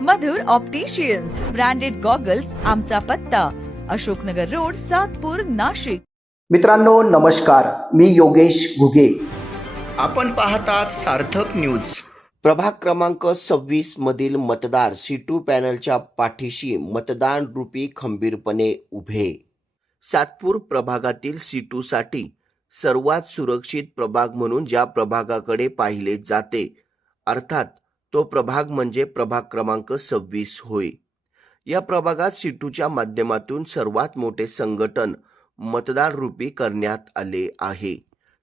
मधुर opticians branded goggles आमचा पत्ता Ashoknagar road Satpur Nashik. मित्रांनो नमस्कार. मी योगेश घुगे. आपण पाहतात सार्थक न्यूज प्रभाग क्रमांक सव्वीस मधील मतदार सीटू पॅनलच्या पाठीशी मतदान रूपी खंबीरपणे उभे. सातपूर प्रभागातील सीटूसाठी सर्वात सुरक्षित प्रभाग म्हणून ज्या प्रभागाकडे पाहिले जाते अर्थात तो प्रभाग म्हणजे प्रभाग क्रमांक सव्वीस होय. या प्रभागात सीटूच्या माध्यमातून सर्वात मोठे संघटन मतदार रूपी करण्यात आले आहे.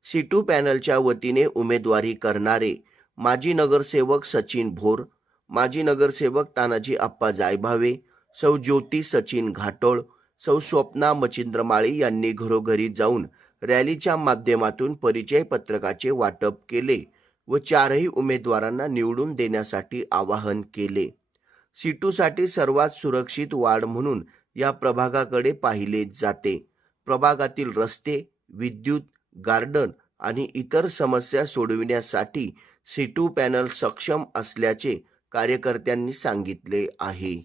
सिटू पॅनलच्या वतीने उमेदवारी करणारे माजी नगरसेवक सचिन भोर माजी नगरसेवक तानाजी आप्पा जायभावे सौ ज्योती सचिन घाटोळ सौ स्वप्ना मचिंद्र माळी यांनी घरोघरी जाऊन रॅलीच्या माध्यमातून परिचय पत्रकाचे वाटप केले. व चारही उमेदवारांना निवडून देण्यासाठी आवाहन केले. सीटूसाठी सर्वात सुरक्षित वाढ म्हणून या प्रभागाकडे पाहिले जाते. प्रभागातील रस्ते विद्युत गार्डन आणि इतर समस्या सोडविण्यासाठी सीटू पॅनल सक्षम असल्याचे कार्यकर्त्यांनी सांगितले आहे.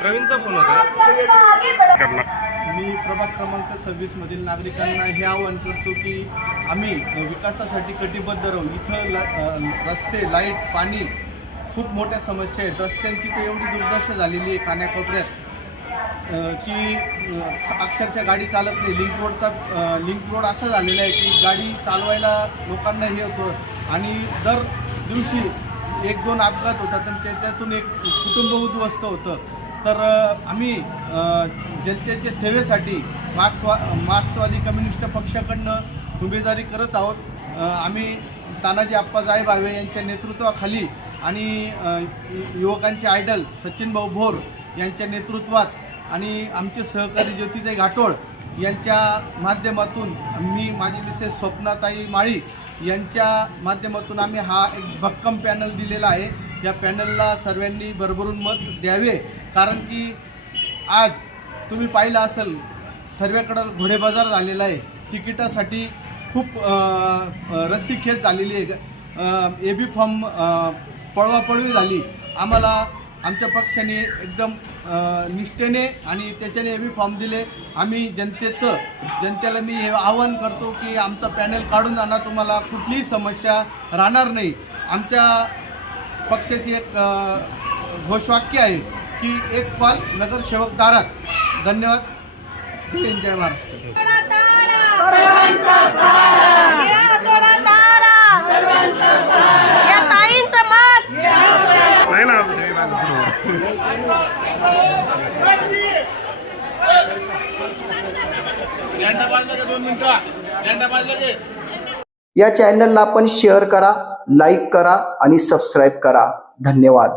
प्रवीणचा फोन होता. मी प्रभाग क्रमांक सव्वीसमधील नागरिकांना हे आवाहन करतो की आम्ही विकासासाठी कटिबद्ध राहू इथं ला रस्ते लाइट पाणी खूप मोठ्या समस्या आहेत. रस्त्यांची तर एवढी दुर्दशा झालेली आहे कान्याकोपऱ्यात की अक्षरशः गाडी चालत नाही. लिंक रोडचा लिंक रोड असा झालेला आहे की गाडी चालवायला लोकांना हे होतं आणि दर दिवशी एक दोन अपघात होतात आणि त्याच्यातून एक कुटुंब उद्ध्वस्त होतं. तर आम्ही जनतेच्या सेवेसाठी मार्क्सवा मार्क्सवादी कम्युनिस्ट पक्षाकडनं उमेदवारी करत आहोत. आम्ही तानाजी आप्पा भावे यांच्या नेतृत्वाखाली आणि युवकांचे आयडल सचिन भाऊ भोर यांच्या नेतृत्वात आणि आमचे सहकारी ज्योतिताई घाटोळ यांच्या माध्यमातून मी माझी मिसेस स्वप्नाताई माळी यांच्या माध्यमातून आम्ही हा एक भक्कम पॅनल दिलेला आहे. या पॅनलला सर्वांनी भरभरून मत द्यावे. कारण की आज तुम्ही पाहिलं असेल सर्वेकडं घोडेबाजार झालेला आहे. तिकिटासाठी खूप रस्सीखेच झालेली आहे. ए बी फॉर्म पळवापळवी झाली. आम्हाला आमच्या पक्षाने एकदम निष्ठेने आणि त्याच्याने ए बी फॉर्म दिले. आम्ही जनतेचं जनतेला मी हे आवाहन करतो की आमचं पॅनल काढून जाणार. तुम्हाला कुठलीही समस्या राहणार नाही. आमच्या पक्षाची एक घोषवाक्य आहे. की एक कॉल नगरसेवक दारात धन्यवाद. जय हिंद, जय महाराष्ट्र. थोडा तारा. या ताईंचं मत. नाही ना अजून. या चॅनलला आपण शेअर करा लाईक करा आणि सबस्क्राईब करा. धन्यवाद.